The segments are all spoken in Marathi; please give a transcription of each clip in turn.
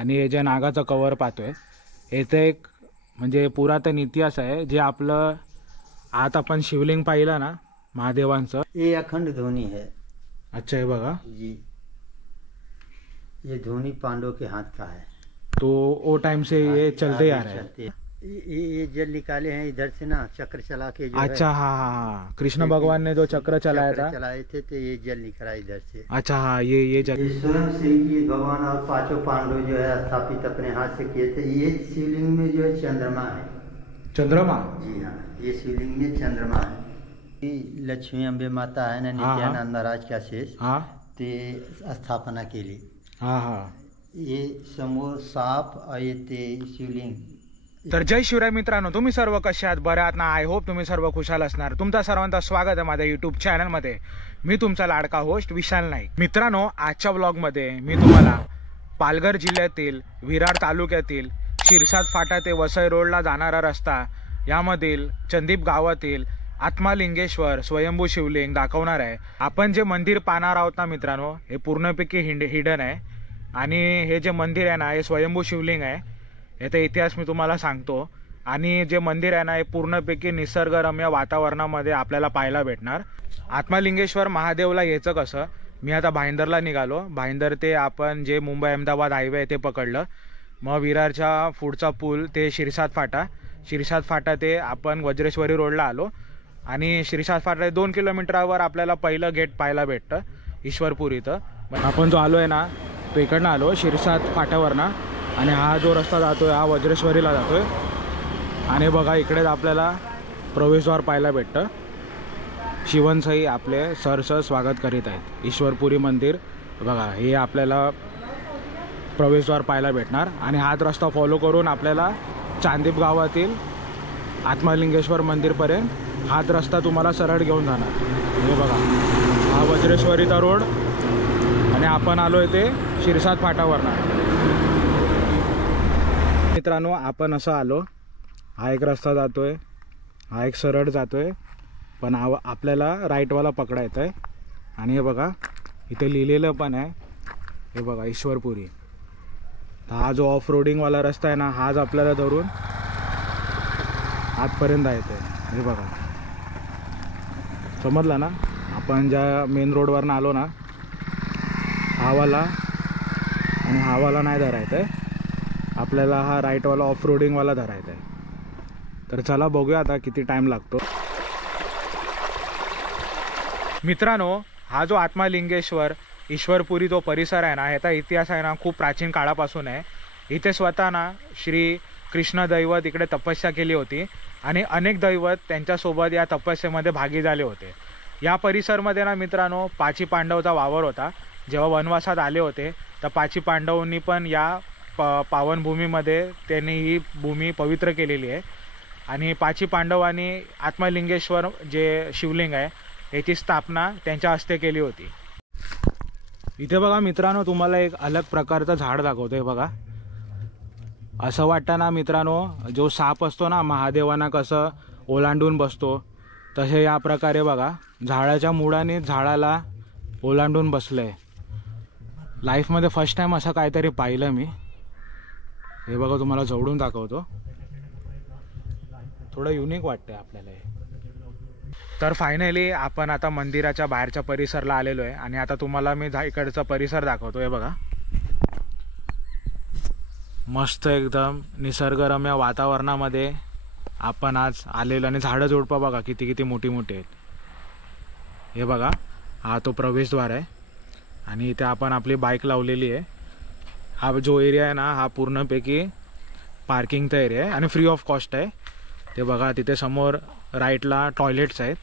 आणि हे जे नागाचं कवर पाहतोय याचं एक म्हणजे पुरातन इतिहास आहे। जे आपलं आत आपण शिवलिंग पाहिलं ना महादेवांचं, ये अखंड ध्वनि है। अच्छा हे बघा जी, ये ध्वनि पांडव के हाथ का है। तो वो टाइम से ये चलते आ रहा है। ये जल निकाले हैं इधर से ना, चक्र चला के जो अच्छा हाँ हाँ हाँ, कृष्ण भगवान ने जो चक्र चलाया था, चलाए थे तो ये जल निकला इधर से। अच्छा हाँ ये स्वयं श्री की भगवान और पांचों पांडव जो है स्थापित अपने हाथ से किए थे। ये शिवलिंग में जो है चंद्रमा है। चंद्रमा? जी हाँ, ये शिवलिंग में चंद्रमा है। लक्ष्मी अम्बे माता है ना, नित्यानंद महाराज का शेष हाँ ते स्थापना केली। हाँ हाँ। ये समोर साप और ये ते शिवलिंग। तर जय शिवराय मित्रांनो, तुम्ही सर्व कसे आहात? बरे आहात ना? आय होप तुम्ही सर्व खुशाल असणार। तुमचा सर्वांचं स्वागत आहे माझ्या यूट्यूब चॅनलमध्ये। मी तुमचा लाडका होस्ट विशाल नाईक। मित्रांनो, आजच्या व्लॉगमध्ये मी तुम्हाला पालघर जिल्ह्यातील विरार तालुक्यातील शिरसाट फाटा ते वसई रोडला जाणारा रस्ता यामधील चंदीप गावातील आत्मालिंगेश्वर स्वयंभू शिवलिंग दाखवणार आहे। आपण जे मंदिर पाहणार आहोत ना मित्रांनो, हे पूर्णपैकी हिडन आहे आणि हे जे मंदिर आहे ना हे स्वयंभू शिवलिंग आहे। याचा इतिहास मी तुम्हाला सांगतो। आणि जे मंदिर आहे ना हे पूर्णपैकी निसर्गरम्य वातावरणामध्ये आपल्याला पाहायला भेटणार। आत्मालिंगेश्वर महादेवला यायचं कसं, मी आता भाईंदरला निघालो। भाईंदर ते आपण जे मुंबई अहमदाबाद हायवे आहे ते पकडलं, मग विरारच्या पुढचा पूल ते शिरसाट फाटा ते आपण वज्रेश्वरी रोडला आलो आणि शिरसाट फाटा 2 किलोमीटरवर आपल्याला पहिलं गेट पाहायला भेटतं ईश्वरपूर इथं। आपण जो आलो आहे ना तो इकडनं आलो शिरसाट फाट्यावरनं, आणि हा जो रस्ता जातोय हा वज्रेश्वरीला जातोय। आणि बघा इकडेच आपल्याला प्रवेशद्वार पाहायला भेटतं। शिवनसाई आपले सरसर स्वागत करीत आहेत। ईश्वरपुरी मंदिर बघा, हे आपल्याला प्रवेशद्वार पाहायला भेटणार। आणि हाच रस्ता फॉलो करून आपल्याला चांदीप गावातील आत्मालिंगेश्वर मंदिरपर्यंत हाच रस्ता तुम्हाला सरळ घेऊन जाणार। हे बघा हा वज्रेश्वरीचा रोड आणि आपण आलोय ते शिरसाट फाटावरनं। मित्रांनो, आपण असं आलो, हा एक रस्ता जातोय, हा एक सरळ जातोय, पण आपल्याला राईटवाला पकडायचं आहे। आणि हे बघा इथे लिहिलेलं पण आहे, हे बघा ईश्वरपुरी। हा जो ऑफ रोडिंगवाला रस्ता आहे ना हाच आपल्याला धरून आतपर्यंत जायचं आहे। हे बघा समजलं ना, आपण ज्या मेन रोडवरनं आलो ना हावाला आणि हावाला नाही धरायचं आहे आपल्याला, हा राईटवाला ऑफ रोडिंगवाला धरायचा आहे। तर चला बघूया आता किती टाइम लागतो। मित्रांनो, हा जो आत्मालिंगेश्वर ईश्वरपुरी जो परिसर आहे ना ह्याचा इतिहास आहे ना खूप प्राचीन काळापासून आहे। इथे स्वतः ना श्री कृष्ण दैवत इकडे तपस्या केली होती आणि अनेक दैवत त्यांच्यासोबत या तपस्येमध्ये भागी झाले होते। या परिसरमध्ये ना मित्रांनो पाची पांडवचा वावर होता। जेव्हा वनवासात आले होते तर पाची पांडवांनी पण या पावनभूमीमध्ये त्यांनी ही भूमी पवित्र केलेली आहे। आणि पाची पांडवांनी आत्मालिंगेश्वर जे शिवलिंग आहे याची स्थापना त्यांच्या हस्ते केली होती। इथे बघा मित्रांनो, तुम्हाला एक अलग प्रकारचं झाड दाखवतोय बघा। असं वाटतं ना मित्रांनो, जो साप असतो ना महादेवांना कसं ओलांडून बसतो, तसे या प्रकारे बघा झाडाच्या मुळाने झाडाला ओलांडून बसलंय। लाईफमध्ये फर्स्ट टाइम असं काहीतरी पाहिलं मी। हे बघा तुम्हाला जवळून दाखवतो, थोडं युनिक वाटतंय आपल्याला हे। तर फायनली आपण आता मंदिराच्या बाहेरच्या परिसराला आलेलो आहे आणि आता तुम्हाला मी इकडचा परिसर दाखवतो। हे बघा मस्त एकदम निसर्गरम्य वातावरणामध्ये आपण आज आलेलो आणि झाडं झुडपं बघा किती किती मोठी मोठी आहेत। हे बघा हा तो प्रवेशद्वार आहे आणि इथे आपण आपली बाईक लावलेली आहे। हा जो एरिया आहे ना हा पूर्णपैकी पार्किंगचा एरिया आहे आणि फ्री ऑफ कॉस्ट आहे। ते बघा तिथे समोर राईटला टॉयलेट्स आहेत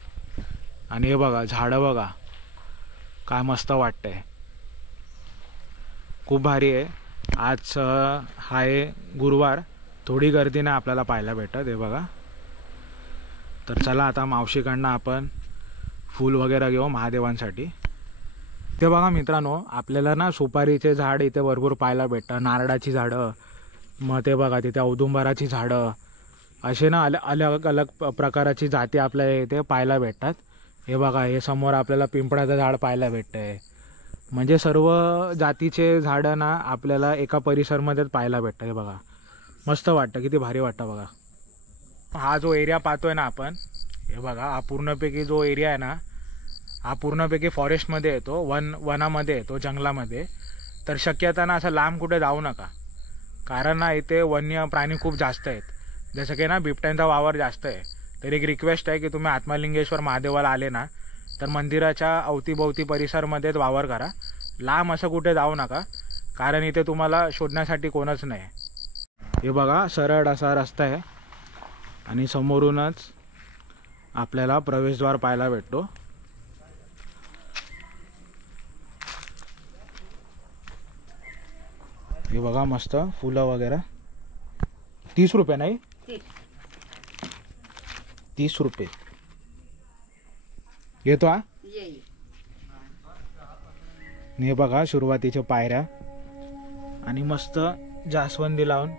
आणि हे बघा झाडं बघा काय मस्त वाटतंय, खूप भारी आहे। आज हा आहे गुरुवार, थोडी गर्दी नाही आपल्याला पाहायला भेटत। हे बघा, तर चला आता मावशीकडनं आपण फूल वगैरे घेऊ महादेवांसाठी। ते बघा मित्रांनो, आपल्याला ना सुपारीचे झाड इथे भरपूर पाहायला भेटतं, नारळाची झाडं, मग ते बघा तिथे औदुंबराची झाडं, असे ना अलग अलग प्रकाराची जाती आपल्याला इथे पाहायला भेटतात। हे बघा हे समोर आपल्याला पिंपळाचं झाड पाहायला भेटतंय, म्हणजे सर्व जातीचे झाडं ना आपल्याला एका परिसरमध्येच पाहायला भेटतं. हे बघा मस्त वाटतं, किती भारी वाटतं बघा. हा जो एरिया पाहतोय ना आपण, हे बघा हा पूर्णपैकी जो एरिया आहे ना हा पूर्णपैकी फॉरेस्टमध्ये येतो, वनामध्ये येतो, जंगलामध्ये. तर शक्यता ना असं लांब कुठे जाऊ नका, कारण ना इथे वन्य प्राणी खूप जास्त आहेत. जसं की ना बिबट्यांचा वावर जास्त आहे. तर एक रिक्वेस्ट आहे की तुम्ही आत्मालिंगेश्वर महादेवाला आले ना तर मंदिराच्या अवतीभोवती परिसरमध्येच वावर करा, लांब असं कुठे जाऊ नका, कारण इथे तुम्हाला शोधण्यासाठी कोणच नाही. हे बघा सरळ असा रस्ता आहे आणि समोरूनच आपल्याला प्रवेशद्वार पाहायला भेटतो. हे बघा मस्त फुलं वगैरे. 30 रुपये नाही, 30 रुपये येतो हा. हे बघा सुरुवातीच्या पायऱ्या आणि मस्त जास्वंदी लावून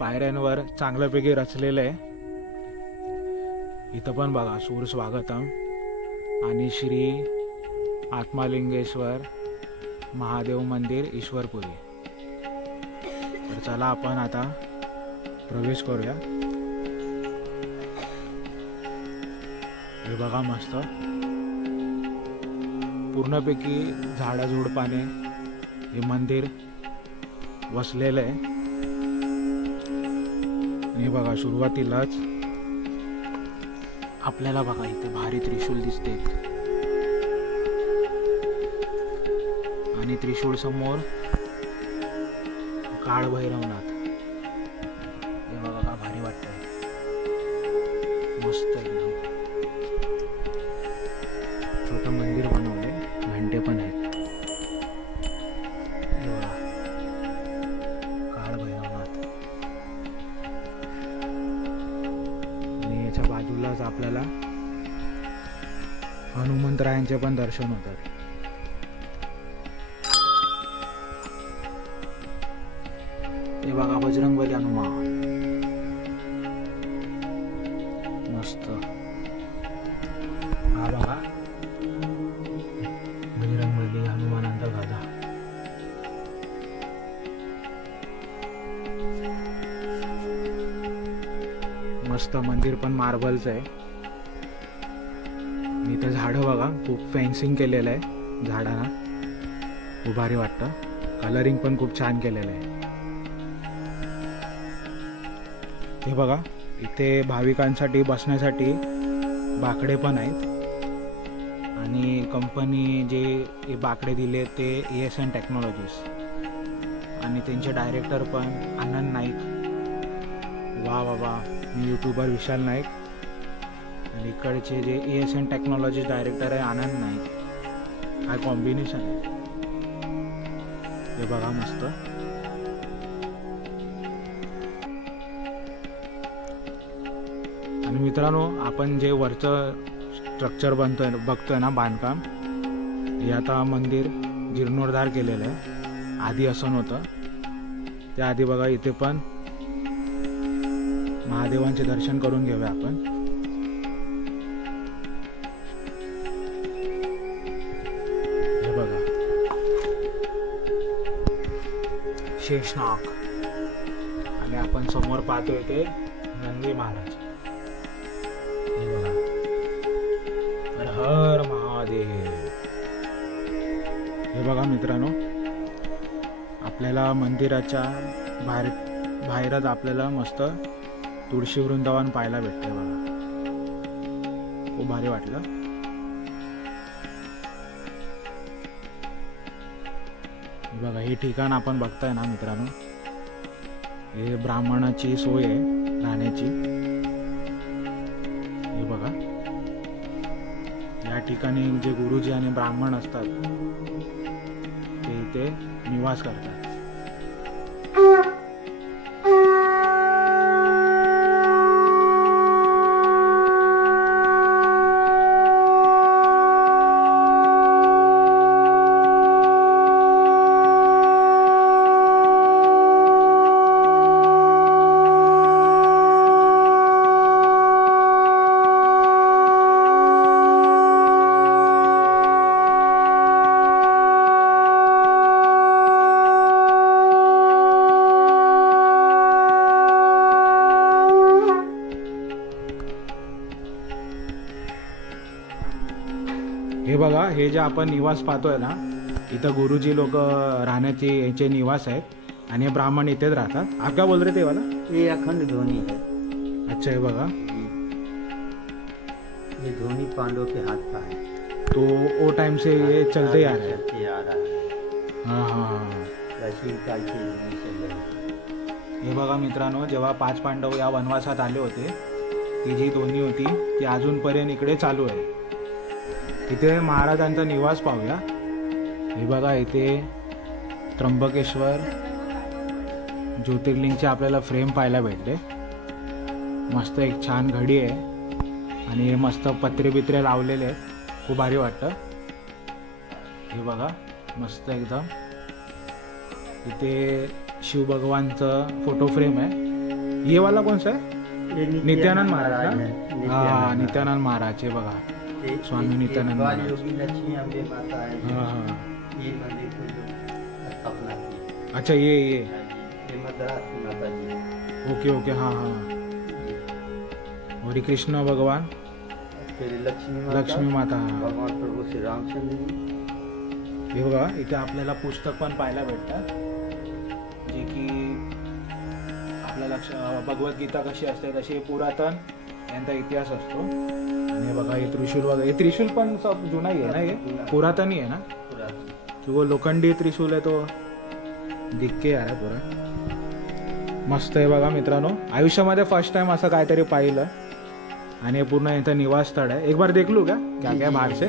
पायऱ्यांवर चांगल्यापैकी रचलेलं आहे. इथं पण बघा सूर स्वागतम आणि श्री आत्मालिंगेश्वर महादेव मंदिर ईश्वरपुरी. तर चला आपण आता प्रवेश करूया. हे बघा मस्त पूर्णपैकी झाडाझुडपाने हे मंदिर वसलेलं आहे. हे बघा सुरुवातीलाच आपल्याला बघा इथे भारी त्रिशूल दिसते आणि त्रिशूळ समोर काळभैरवनाथ. हे बघा का भारी वाटतंय, मस्त एकदम. छोटं मंदिर बनवलंय, घंटे पण आहेत. हे बघा काळभैरवनाथ. आणि याच्या बाजूलाच आपल्याला हनुमंतरायांचे पण दर्शन होतात. हे बघा बजरंगबली हनुमान मस्त. हा बघा बजरंगबली हनुमानांचा गदा. मस्त मंदिर पण मार्बलचं आहे. इथं झाडं बघा खूप फेन्सिंग केलेलं आहे झाडांना, खूप भारी वाटतं. कलरिंग पण खूप छान केलेलं आहे. हे बघा इथे भाविकांसाठी बसण्यासाठी बाकडे पण आहेत आणि कंपनी जे हे बाकडे दिले ते ESN टेक्नॉलॉजीज आणि त्यांचे डायरेक्टर पण आनंद नाईक. वा बाबा, मी यूट्यूबर विशाल नाईक आणि इकडचे जे ESN टेक्नॉलॉजीज डायरेक्टर आहे आनंद नाईक. काय कॉम्बिनेशन आहे. हे बघा मस्त. आणि मित्रांनो आपण जे वरचं स्ट्रक्चर बघतोय ना बांधकाम, हे आता मंदिर जीर्णोद्धार केलेलं आहे. आधी असं नव्हतं. त्याआधी बघा इथे पण महादेवांचे दर्शन करून घेऊया आपण. हे बघा शेषनाग आणि आपण समोर पाहतोय ते नंदी महाराज. हर हर महादेव. हे बघा मित्रांनो आपल्याला मंदिराच्या बाहेरच आपल्याला मस्त तुळशी वृंदावन पाहायला भेटते बघा. खूप भारी वाटलं. बघा हे ठिकाण आपण बघताय ना मित्रांनो, हे ब्राह्मणाची सोय आहे राहण्याची. हे बघा या ठिकाणी जे गुरुजी आणि ब्राह्मण असतात ते इथे निवास करतात. हे बघा, हे जे आपण निवास पाहतोय ना, इथं गुरुजी लोक राहण्याचे याचे निवास आहेत आणि हे ब्राह्मण इथेच राहतात. आप क्या बोल रहे थे वाला? ये अखंड ध्वनि है. अच्छा, हे बघा, ये ध्वनि पांडव के हाथ का है. तो वो टाइम से ये चलते ही आ रहा है. चलते आ रहा है. हाँ हाँ हाँ. प्राचीन काल से ध्वनि चल रही है. हे बघा मित्रांनो, जेव्हा 5 पांडव या वनवासात आले होते, ती जी ध्वनी होती ती अजूनपर्यंत इकडे चालू आहे. इथे महाराजांचा निवास पाहूया. हे बघा, इथे त्र्यंबकेश्वर ज्योतिर्लिंगचे आपल्याला फ्रेम पाहायला भेटले. मस्त एक छान घडी आहे आणि हे मस्त पत्रे बित्रे लावलेले आहेत. खूप भारी वाटतं. हे बघा, मस्त एकदम. इथे शिव भगवानचं फोटो फ्रेम आहे. ये वाला कोणसा आहे? ये नित्यानंद महाराज ना? है. हा, नित्यानंद महाराज. हे बघा, एक- स्वामी एक- नित्यानंद एक महाराज. योगी लक्ष्मी अम्बे माता है. हा हा. ये मंदिर को जो स्थापना की. अच्छा, ये ये मद्रास की माता जी. Okay okay. हाँ हाँ. और कृष्ण भगवान, फिर लक्ष्मी माता, भगवान प्रभू श्री रामचंद्र जी. हे बघा, इथे आपल्याला पुस्तक पण पाहायला भेटतात, जे की आपल्याला भगवद्गीता कशी असते तशी पुरातन यांचा इतिहास असतो. आणि हे बघा, हे त्रिशूल वगैरे. हे त्रिशूल पण सब जुना ही आहे ना, हे पुरातन ही आहे ना, की वो लोखंडी त्रिशूल आहे तो दिक्के आहे पुरा. मस्त आहे बघा मित्रांनो. आयुष्यामध्ये फर्स्ट टाइम असं काहीतरी पाहिलं. आणि हे पूर्ण यांचं निवास स्थळ आहे. एक बार देख लू क्या क्या बाहेर से.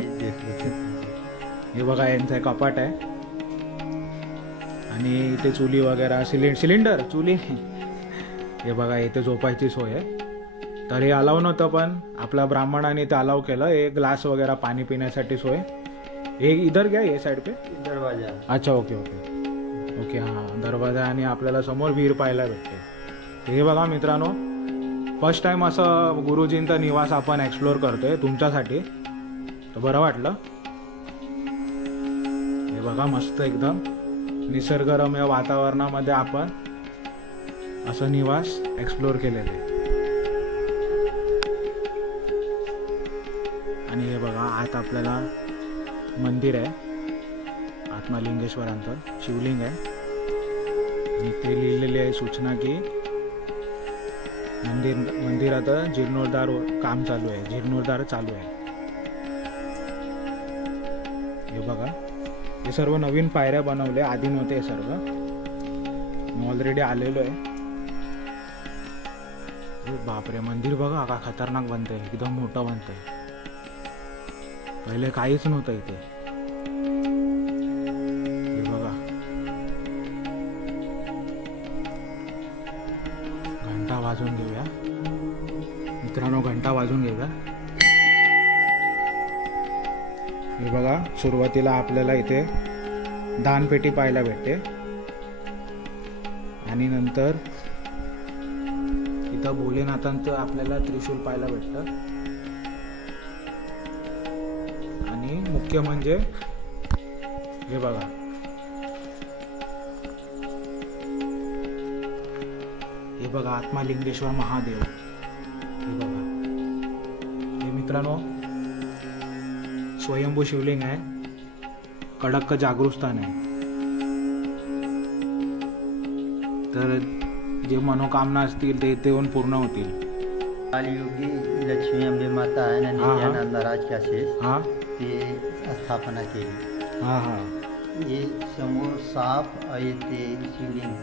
हे बघा, यांचं एक कपाट आहे आणि इथे चुली वगैरे, सिलेंडर चुली. हे बघा, इथे झोपायची सोय आहे. तर हे अलाव नव्हतं, पण आपल्या ब्राह्मणाने ते अलाव केलं. हे ग्लास वगैरे पाणी पिण्यासाठी सोय. हे इधर घ्या, हे साईड पे दरवाजा. अच्छा, ओके ओके ओके. हां, दरवाजा. आणि आपल्याला समोर विहीर पाहायला भेटते. हे बघा मित्रांनो, फर्स्ट टाइम असं गुरुजींचा निवास आपण एक्सप्लोर करतोय तुमच्यासाठी, तर बरं वाटलं. हे बघा, मस्त एकदम निसर्गरम्य वातावरणामध्ये आपण असं निवास एक्सप्लोर केलेलं आहे. आणि हे बघा, आत आपल्याला मंदिर आहे, आत्मालिंगेश्वरांचं शिवलिंग आहे. आणि ते लिहिलेली आहे सूचना की मंदिरात जीर्णोद्धार काम चालू आहे, जीर्णोद्धार चालू आहे. हे बघा, हे सर्व नवीन पायऱ्या बनवल्या, आधी नव्हते हे सर्व. मी ऑलरेडी आलेलो आहे. बापरे, मंदिर बघा का खतरनाक बनतंय, एकदम मोठं बनतंय. पहिले काहीच नव्हतं इथे. हे बघा, घंटा वाजवून घेऊया मित्रांनो, घंटा वाजवून घेऊया. हे बघा, सुरुवातीला आपल्याला इथे दानपेटी पाहायला भेटते आणि नंतर इथं भोलेनाथांचं आपल्याला त्रिशूल पाहायला भेटतं. आणि मुख्य म्हणजे हे बघा, हे बघा, आत्मालिंगेश्वर महादेव. हे बघा, हे मित्रांनो स्वयंभू शिवलिंग आहे, कडक जागृतस्थान आहे. तर जे मनोकामना असतील ते इथे येऊन पूर्ण होतील. कालयुगी लक्ष्मी अंबे माता आहे ना, नित्यानंद महाराज के असेच हा ते स्थापना केली. हा हा. ये समोर साप और ये ते शिवलिंग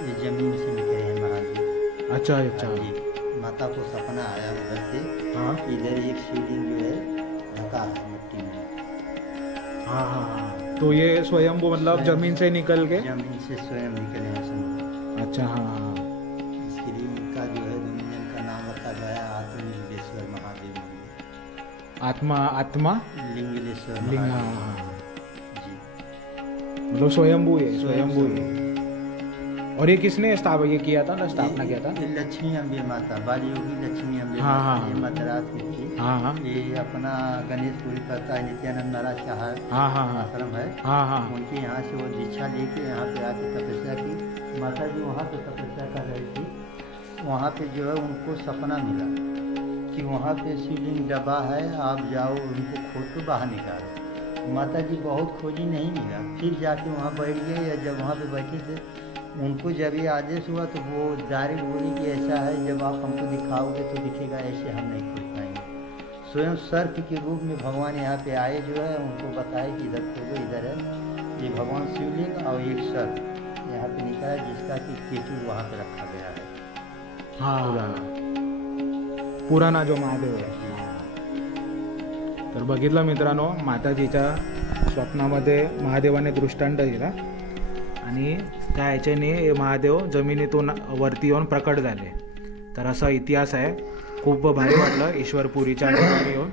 ये जमीन से निकले हैं महादेव. अच्छा अच्छा. जी, माता को सपना आया उधर से, हाँ इधर एक शिवलिंग जो है ढका है मिट्टी में. हाँ हाँ हाँ. तो ये स्वयंभू मतलब जमीन से निकल के. जमीन से स्वयं निकले हैं समोर. अच्छा. हाँ हाँ. इसके लिए उनका जो है डोमिनियन का नाम रखा गया है आत्मलिंगेश्वर महादेव मंदिर. आत्मा लिंगलेश्वर लिंग. हाँ महादेव. हाँ. जी, मतलब स्वयंभू है, स्वयंभू है. और ये किसने ये किया था ना, स्थापना किया था? ये लक्ष्मी अंबे माता, बालयोगी लक्ष्मी अंबे हाँ, माता, हाँ. ये मद्रास की थी. हाँ हाँ ये अपना गणेशपुरी पड़ता है, नित्यानंद महाराज का हाँ हाँ हाँ आश्रम है. हाँ हाँ. उनके यहाँ से वो दीक्षा लेके यहाँ पे आके तपस्या की. माता जी वहाँ पे तपस्या कर रही थी. वहाँ पे जो है उनको सपना मिला कि वहाँ पे शिवलिंग डब्बा है, आप जाओ उनको खोद के बाहर निकालो। माता जी बहुत खोजी, नहीं मिला। फिर जाके वहाँ बैठ गए, या जब वहाँ पे बैठे थे उनको जब ये आदेश हुआ तो वो डायरेक्ट बोली कि ऐसा है, जब आप हमको दिखाओगे तो दिखेगा, ऐसे हम नहीं खोज पाएंगे। स्वयं सर्प के रूप में भगवान यहाँ पे आए जो है, उनको बताए कि इधर खोजो, इधर है ये भगवान शिवलिंग और एक सर्प यहाँ पे निकला है, जिसका कि केतु वहाँ पे रखा गया है। हा पुराणा जो महादेव आहे। तर बघितलं मित्रांनो, माताजीच्या स्वप्नामध्ये महादेवाने दृष्टांत दिला आणि त्या ह्याच्याने हे महादेव जमिनीतून वरती येऊन प्रकट झाले। तर असा इतिहास आहे। खूप भारी वाटलं ईश्वरपुरीच्या ठिकाणी येऊन।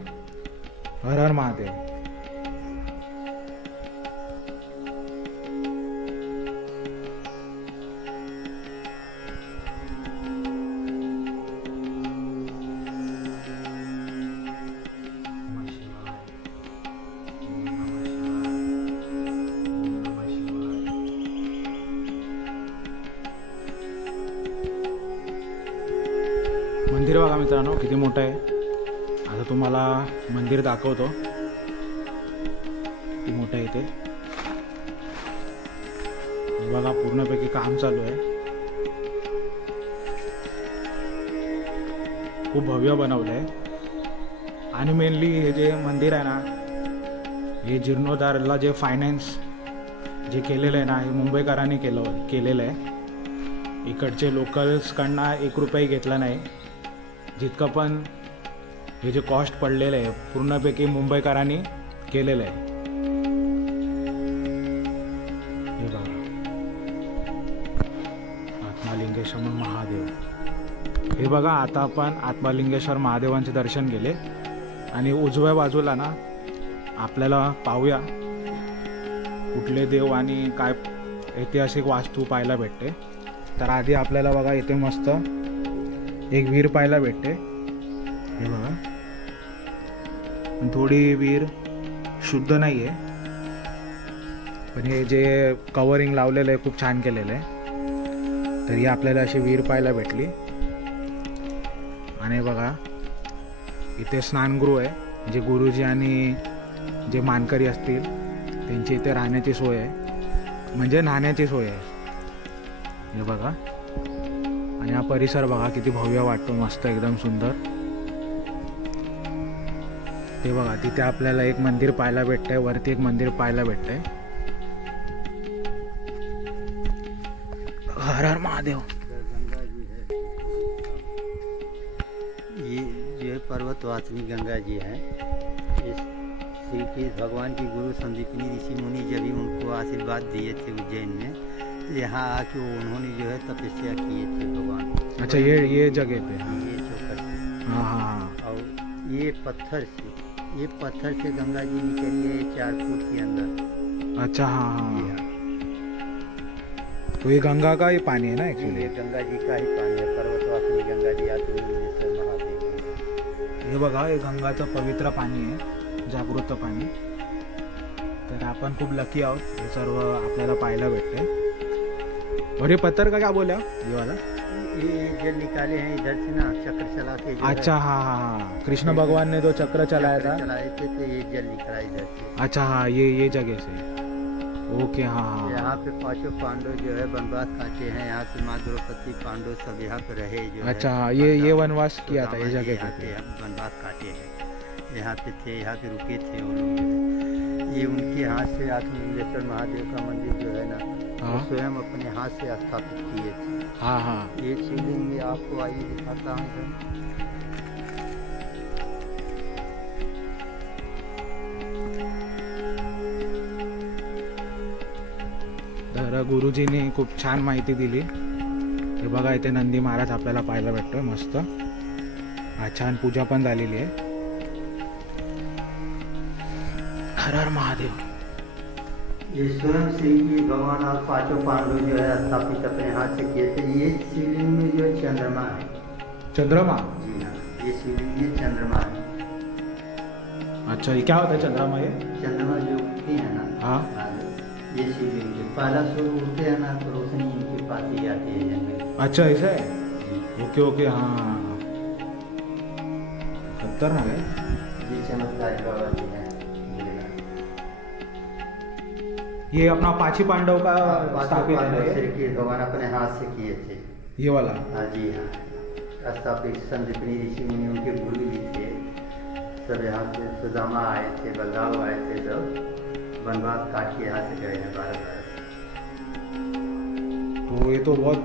हर हर महादेव। मंदिर बघा मित्रांनो किती मोठं आहे। आता तुम्हाला मंदिर दाखवतो, किती मोठं आहे ते बघा। पूर्णपैकी काम चालू आहे, खूप भव्य बनवलंय। आणि मेनली हे जे मंदिर आहे ना, हे जीर्णोद्धारला जे फायनान्स जे केलेलं आहे ना, हे मुंबईकरांनी केलेलं आहे। इकडचे लोकल्सकडनं 1 रुपया घेतला नाही। जितकं पण हे जे कॉस्ट पडलेलं आहे पूर्णपैकी मुंबईकरांनी केलेलं आहे। हे बघा, आत्मालिंगेश्वर महादेव। हे बघा, आता आपण आत्मालिंगेश्वर महादेवांचे दर्शन केले आणि उजव्या बाजूला ना आपल्याला पाहूया कुठले देव आणि काय ऐतिहासिक वास्तू पाहायला भेटते। तर आधी आपल्याला बघा इथे मस्त एक विहीर पाहायला भेटते। हे बघा, थोडी विहीर शुद्ध नाही आहे, पण हे जे कवरिंग लावलेलं आहे खूप छान केलेलं आहे। तर ही आपल्याला अशी विहीर पाहायला भेटली। आणि बघा इथे स्नानगृह आहे, जे गुरुजी आणि जे मानकरी असतील त्यांची इथे राहण्याची सोय आहे, म्हणजे न्हाण्याची सोय आहे। हे बघा, आणि हा परिसर बघा किती भव्य वाटतो, मस्त एकदम सुंदर। ते बघा तिथे आपल्याला एक मंदिर पाहायला भेटतंय, वरती एक मंदिर पाहायला भेटतंय। हर हर महादेव। गंगा जी है, ये जो है पर्वतवासिनी गंगा जी है। इस श्री के भगवान की गुरु संदीपनी ऋषि मुनि जब भी उनको आशीर्वाद दिए थे उज्जैन में, तो यहाँ आके उन्होंने जो है तपस्या किए थे भगवान। अच्छा, ये जगह पे। ये चौखट से। हाँ हाँ हाँ। और ये पत्थर से गंगा जी निकली है 4 फुट के अंदर। अच्छा, हाँ हाँ। तो ये गंगा का ही पानी है ना एक्चुअली? ये गंगा जी का ही पानी है, पर्वतवासिनी गंगा जी आत्मालिंगेश्वर महादेव। हे बघा, हे गंगाचं पवित्र पाणी आहे, जागृत पाणी। तर आपण खूप लकी आहोत, हे सर्व आपल्याला पाहायला भेटते। और ये पत्थर का क्या बोला ये वाला? ये जल निकाले हैं इधर से ना, चक्र चला के। अच्छा, हाँ हाँ हाँ, कृष्ण भगवान ने जो चक्र चलाया था, चलाए थे, तो ये जल निकला इधर से। अच्छा हाँ, ये जगह से। ओके, हाँ हाँ। यहाँ पे 5 पांडव जो है वनवास काटे हैं, यहाँ पे माँ द्रौपदी पांडव सब यहाँ पे रहे जो अच्छा है। हाँ, ये वनवास किया था, ये जगह यहाँ पे। पे वनवास काटे हैं, यहाँ पे थे, यहाँ पे रुके थे वो लोग जो है। ये उनके हाथ से आत्मलिंगेश्वर महादेव का मंदिर जो है ना, वो स्वयं अपने हाथ से स्थापित किए थे। हाँ हाँ। ये शिवलिंग में आपको आइए दिखाता हूँ। तर गुरुजींनी खूप छान माहिती दिली। हे बघा, इथे नंदी महाराज आपल्याला पाहायला भेटतोय मस्त। हा, छान पूजा पण झालेली आहे। हर हर महादेव। ये स्वयं श्री की भगवान और 5 पांडव जो है स्थापित अपने हाथ से किए थे। ये शिवलिंग में जो है चंद्रमा है। चंद्रमा? जी हाँ, ये शिवलिंग में चंद्रमा है। अच्छा, ये क्या होता है चंद्रमा? ये चंद्रमा जो उठती है ना, हाँ, ये शिवलिंग जो पहला सूर्य उठते हैं ना, तो रोशनी इनके पास ही आती है जंगल। अच्छा ऐसा है। ओके ओके, हाँ हाँ। खतरनाक आहे. जी चमत्कारी बाबा जी हैं बोलेगा। ये अपना पाची पांडव का स्थापित है ना ये? श्री कृष्ण भगवान अपने हाथ से किए थे। ये वाला हाँ जी हाँ, स्थापित संदीपनी ऋषि मुनि उनके गुरु जी थे। सब यहाँ से सुदामा आए थे, बलराव आए थे, सब वनवास काट के यहाँ से गए हैं भारत। तो ये तो बहुत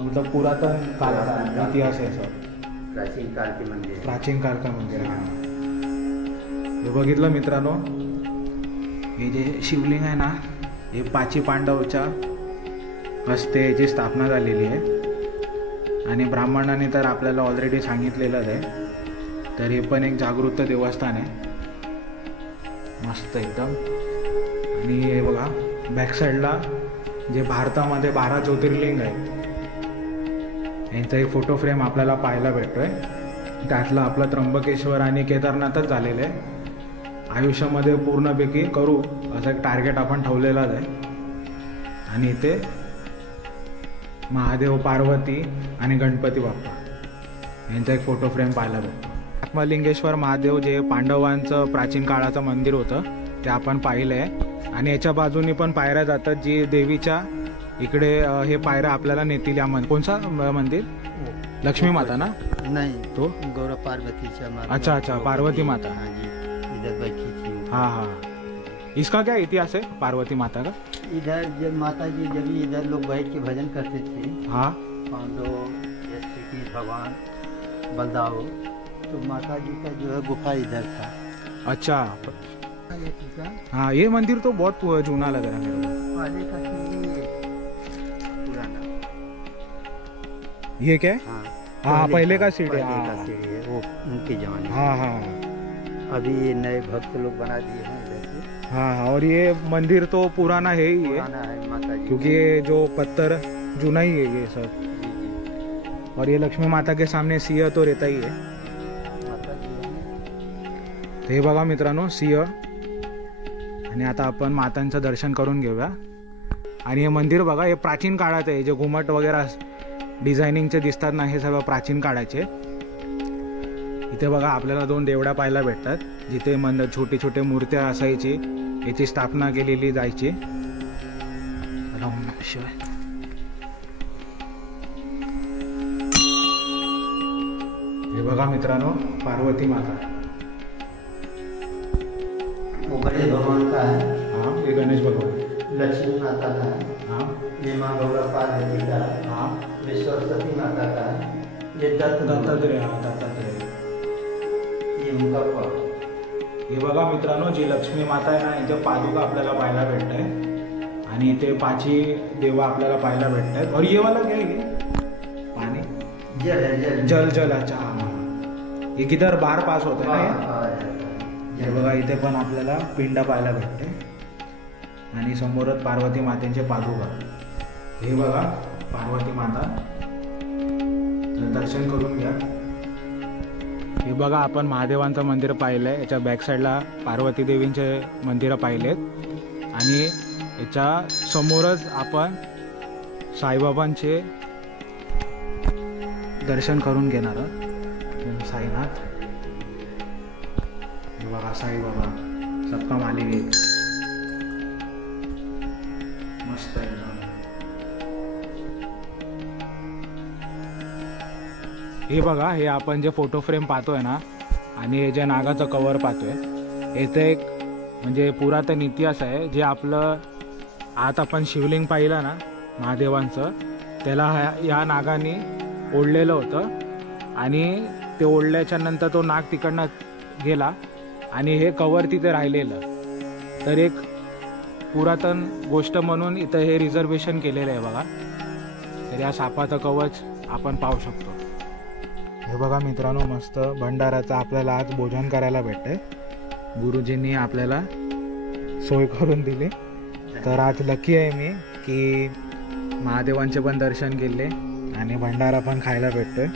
मतलब पुरातन काल का इतिहास है सब. प्राचीन काल के मंदिर। प्राचीन काल का मंदिर आहे. हे बघितलं मित्रांनो, हे जे शिवलिंग आहे ना, हे पाची पांडवच्या हस्ते याची स्थापना झालेली आहे. आणि ब्राह्मणाने तर आपल्याला ऑलरेडी सांगितलेलंच आहे. तर हे पण एक जागृत देवस्थान आहे, मस्त एकदम. आणि हे बघा बॅक साईडला जे भारतामध्ये 12 ज्योतिर्लिंग आहे यांचा एक फोटो फ्रेम आपल्याला पाहायला भेटतोय. त्यातलं आपलं त्र्यंबकेश्वर आणि केदारनाथच झालेलं आहे. आयुष्यामध्ये पूर्णपैकी करू असं एक टार्गेट आपण ठेवलेलाच आहे. आणि इथे महादेव, पार्वती आणि गणपती बाप्पा यांचा एक फोटो फ्रेम पाहायला भेटतो. आत्मलिंगेश्वर महादेव जे पांडवांचं प्राचीन काळाचं मंदिर होतं ते आपण पाहिलं आहे. आणि याच्या बाजूनी पण पायऱ्या जातात जी देवीच्या इकडे हे पायऱ्या आपल्याला नेतील. या कोणचा मंदिर? लक्ष्मी माता ना? नहीं, तो गौरव पार्वती चमा। अच्छा अच्छा, पार्वती माता. हाँ जी, इधर बैठी थी। हाँ हाँ, इसका क्या इतिहास है पार्वती माता का? इधर जब माता जी जब इधर लोग बैठ के भजन करते थे, हाँ पांडव, श्री कृष्ण भगवान, बलदाव, तो माता जी का जो है गुफा इधर था। अच्छा हाँ, ये मंदिर तो बहुत जूना लग रहा है मेरे को. पहले का सीढ़ी पुराना। ये क्या है? हाँ पहले का सीढ़ी. पहले का हाँ सीढ़ी है वो उनके जमाने में। हाँ हाँ अभी ये नए भक्त लोग बना दिए हैं इधर से। हाँ हाँ. और ये मंदिर तो पुराना है ही है, पुराना है माता जी क्योंकि का। ये जो पत्थर जूना ही है ये सब. जी, जी। और ये लक्ष्मी माता के सामने सिंह तो रहता ही है. माता जी है। हे बघा मित्रांनो, सिंह. आणि आता आपण मातांचं दर्शन करून घेऊया. आणि हे मंदिर बघा, हे प्राचीन काळात आहे. जे घुमट वगैरे डिझायनिंगचे दिसतात ना, हे सगळं प्राचीन काळाचे. इथे बघा आपल्याला 2 देवड्या पाहायला भेटतात जिथे छोटी छोटे मूर्त्या असायची, याची स्थापना केलेली जायची. ओम नमः शिवाय. हे बघा मित्रांनो, पार्वती माता. वो गणेश भगवान का है। हाँ, ये गणेश भगवान. लक्ष्मी माता का है। हाँ ये माँ गौरा पार्वती का है। हाँ, ये सरस्वती माता का है। ये दत्तात्रेय. हाँ, दत्तात्रेय. ये उनका पग। हे बघा मित्रांनो, जी लक्ष्मी माता आहे ना, यांच्या पादुका आपल्याला पाहायला भेटत आहे. आणि इथे 5 देवा आपल्याला पाहायला भेटत आहेत. और ये वाला क्या है? पानी जल है जल। जल जल. अच्छा हाँ, ये किधर बाहर पास होत आहे ना हे बघा. इथे पण आपल्याला पिंड पाहायला भेटते. आणि समोरच पार्वती मातेचे पादुका. हे बघा पार्वती माता, तर दर्शन करून घ्या. हे बघा आपण महादेवांचं मंदिर पाहिलंय. याच्या बॅक साईडला पार्वती देवींचे मंदिरं पाहिलेत. आणि याच्या समोरच आपण साईबाबांचे दर्शन करून घेणार आहोत. साईनाथ. हे बघा साईबाबा, सबका मालिक आहे. मस्त एकदम. हे बघा, हे आपण जे फोटो फ्रेम पाहतोय ना, आणि हे जे नागाचं कवर पाहतोय, याचं एक म्हणजे पुरातन इतिहास आहे. जे आपलं आत आपण शिवलिंग पाहिलं ना महादेवांचं, त्याला या नागाने ओढलेलं होतं. आणि ते ओढल्याच्या नंतर तो नाग तिकडनं गेला आणि हे कवर तिथे राहिलेलं. तर एक पुरातन गोष्ट म्हणून इथं हे रिझर्वेशन केलेलं आहे बघा. तर या सापाचं कवच आपण पाहू शकतो. हे बघा मित्रांनो, मस्त भंडाराचं आपल्याला आज भोजन करायला भेटतंय. गुरुजींनी आपल्याला सोय करून दिली. तर आज लकी आहे मी की महादेवांचे पण दर्शन केले आणि भंडारा पण खायला भेटतोय.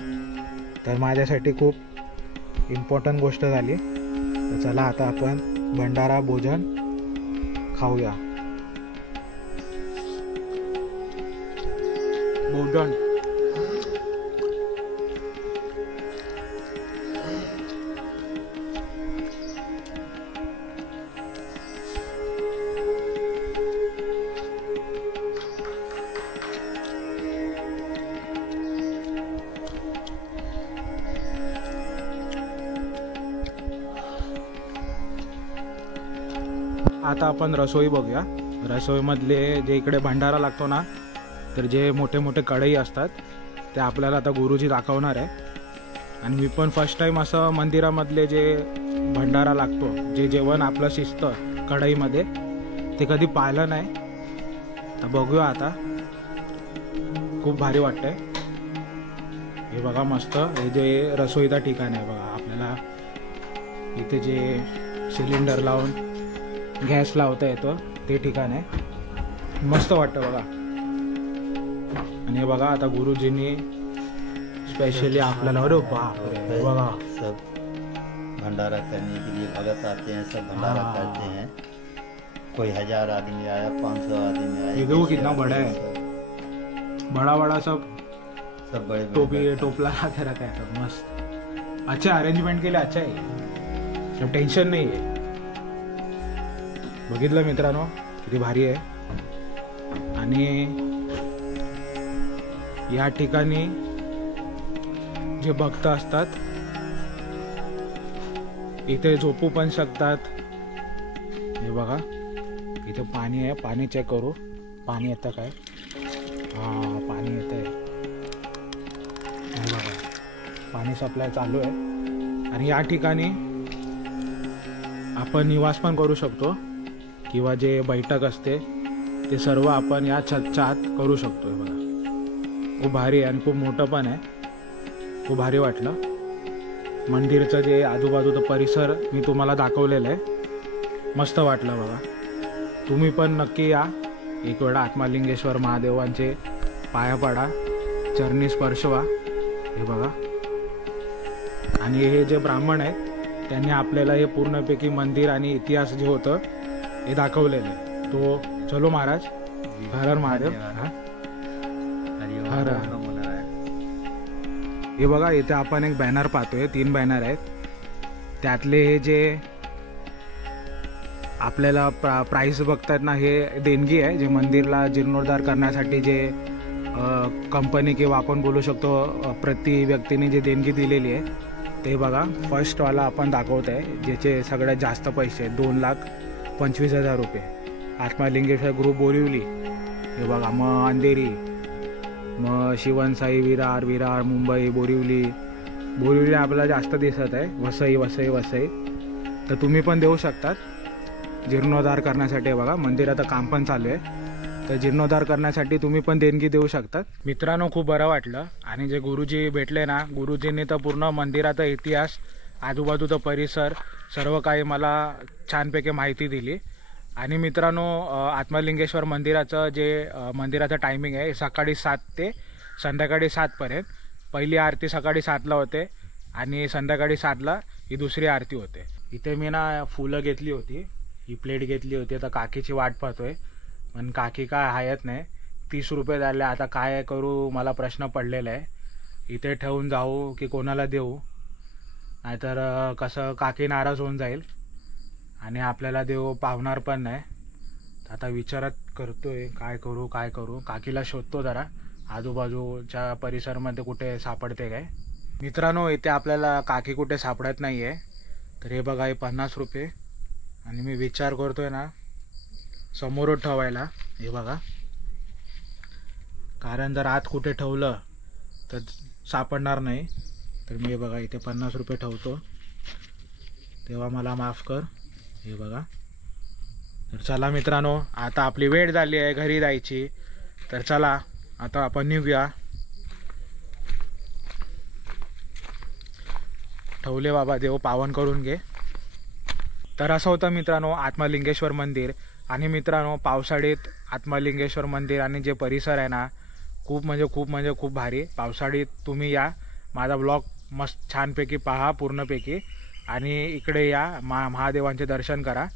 तर माझ्यासाठी खूप इम्पॉर्टंट गोष्ट झाली. तर चला आता आपण भंडारा भोजन खाऊया. भोजन आता आपण रसोई बघूया. रसोईमधले जे इकडे भंडारा लागतो ना, तर जे मोठे मोठे कढई असतात ते आपल्याला आता गुरुजी दाखवणार आहे. आणि मी पण फर्स्ट टाईम असं मंदिरामधले जे भंडारा लागतो, जे जेवण आपलं शिजतं कढईमध्ये, ते कधी पाहिलं नाही. तर बघूया आता. खूप भारी वाटतंय. हे बघा मस्त, हे जे रसोईचं ठिकाण आहे बघा. आपल्याला इथे जे सिलेंडर लावून गॅस लावता येतो ते ठिकाण आहे. मस्त वाटतं बघा. आणि हे बघा आता गुरुजींनी स्पेशली आपल्याला, अरे बापरे बघा, सब भंडारा करने के लिए भगत आते हैं, सब भंडारा हाँ। करते हैं. कोई 1000 आदमी आया, 500 आदमी आया. ये देखो जैसे कितना आते बड़ा हैं, है. बड़ा बड़ा सब सब बड़े टोपी टोपला लगा रखा है सब. मस्त, अच्छा अरेंजमेंट के लिए अच्छा आहे. सब टेन्शन नाही आहे. बघितलं मित्रांनो किती भारी आहे. आणि या ठिकाणी जे भक्त असतात इथे झोपू पण शकतात. हे बघा इथे पाणी आहे. पाणी चेक करू. पाणी येतं काय? हा, पाणी येत आहे. हे बघा पाणी सप्लाय चालू आहे. आणि या ठिकाणी आपण निवास पण करू शकतो, किंवा जे बैठक असते ते सर्व आपण या छतच्या आत करू शकतो. हे बघा खूप भारी आहे आणि खूप मोठं पण आहे. खूप भारी वाटलं. मंदिरचं जे आजूबाजूचा परिसर मी तुम्हाला दाखवलेलं आहे. मस्त वाटलं बघा. तुम्ही पण नक्की या. एक वेळा आत्मालिंगेश्वर महादेवांचे पाया पडा, चरणी स्पर्श व्हा. हे बघा. आणि हे जे ब्राह्मण आहेत त्यांनी आपल्याला हे पूर्णपैकी मंदिर आणि इतिहास जे होतं हे दाखवलेलं आहे. तो चलो महाराज, हर हर महादेव. हा, हर हर. हे बघा इथे आपण एक बॅनर पाहतोय. 3 बॅनर आहेत. त्यातले हे जे आपल्याला प्राईस बघतात ना, हे देणगी आहे जे मंदिरला जीर्णोद्धार करण्यासाठी जे कंपनी किंवा आपण बोलू शकतो प्रति व्यक्तीने जे देणगी दिलेली आहे ते बघा. फर्स्टवाला आपण दाखवत आहे ज्याचे सगळ्यात जास्त पैसे 2,25,000 रुपये. आत्मालिंगेश्वर ग्रुप बोरिवली. हे बघा. मग अंधेरी, मग शिवणसाई, विरार, मुंबई, बोरिवली आपल्याला जास्त दिसत आहे. वसई. तर तुम्ही पण देऊ शकतात जीर्णोद्धार करण्यासाठी. बघा मंदिराचं काम पण चालू आहे, तर जीर्णोद्धार करण्यासाठी तुम्ही पण देणगी देऊ शकतात. मित्रांनो खूप बरं वाटलं. आणि जे गुरुजी भेटले ना, गुरुजींनी तर पूर्ण मंदिराचा इतिहास, आजूबाजूचा परिसर, सर्व काही मला छानपैकी माहिती दिली. आणि मित्रांनो आत्मालिंगेश्वर मंदिराचं जे मंदिराचं टायमिंग आहे सकाळी 7 ते संध्याकाळी 7पर्यंत. पहिली आरती सकाळी 7ला होते आणि संध्याकाळी 7ला ही दुसरी आरती होते. इथे मी ना फुलं घेतली होती, ही प्लेट घेतली होती. तर काकीची वाट पाहतोय, पण काकी काय हयत नाही. 30 रुपये झाले. आता काय करू मला प्रश्न पडलेला आहे. इथे ठेवून जाऊ की कोणाला देऊ, नाहीतर कसं काकी नाराज होऊन जाईल आणि आपल्याला देऊ पावणार पण नाही. आता विचारात करतोय काय करू. काकीला शोधतो जरा आजूबाजूच्या परिसरामध्ये कुठे सापडते काय. मित्रांनो इथे आपल्याला काकी कुठे सापडत नाही आहे. तर हे बघा, हे 50 रुपये. आणि मी विचार करतोय ना समोरच ठेवायला. हे बघा, कारण जर आत कुठे ठेवलं तर सापडणार नाही. तर मी हे बघा इथे 50 रुपये ठेवतो, तेव्हा मला माफ कर. हे बघा. तर चला मित्रांनो, आता आपली वेळ झाली आहे घरी जायची. तर चला आता आपण निघूया. ठेवले बाबा, देव पावन करून घे. तर असं होतं मित्रांनो आत्मालिंगेश्वर मंदिर. आणि मित्रांनो पावसाळीत आत्मालिंगेश्वर मंदिर आणि जे परिसर आहे ना, खूप भारी. पावसाळीत तुम्ही या, माझा ब्लॉग मस्त छानपैकी पहा पूर्णपैकी, आणि इकडे या महादेवांचे दर्शन करा.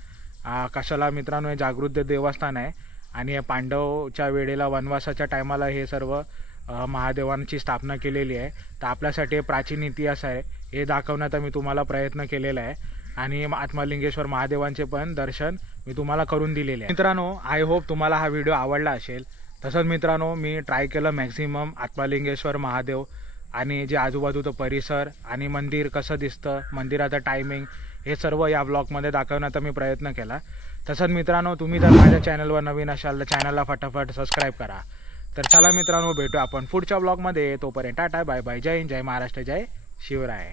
कशाला मित्रांनो, हे जागृत देवस्थान आहे आणि पांडवच्या वेळेला वनवासाच्या टायमाला हे सर्व महादेवांची स्थापना केलेली आहे. तर आपल्यासाठी प्राचीन इतिहास आहे हे दाखवण्याचा मी तुम्हाला प्रयत्न केलेला आहे. आणि आत्मालिंगेश्वर महादेवांचे पण दर्शन मी तुम्हाला करून दिलेले आहे. मित्रांनो आय होप तुम्हाला हा व्हिडिओ आवडला असेल. तसंच मित्रांनो मी ट्राय केलं मॅक्झिमम आत्मालिंगेश्वर महादेव आणि जे आजूबाजूचं परिसर आणि मंदिर कसं दिसतं, मंदिराचा टायमिंग हे सर्व या ब्लॉगमध्ये दाखवण्याचा मी प्रयत्न केला। तसंच मित्रांनो, तुम्ही जर माझ्या चॅनलवर नवीन असाल तर चॅनलला फटाफट सबस्क्राईब करा। तर चला मित्रांनो, भेटू आपण पुढच्या ब्लॉगमध्ये। तोपर्यंत टाटा बाय बाय, जय हिंद, जय महाराष्ट्र, जय शिवराय।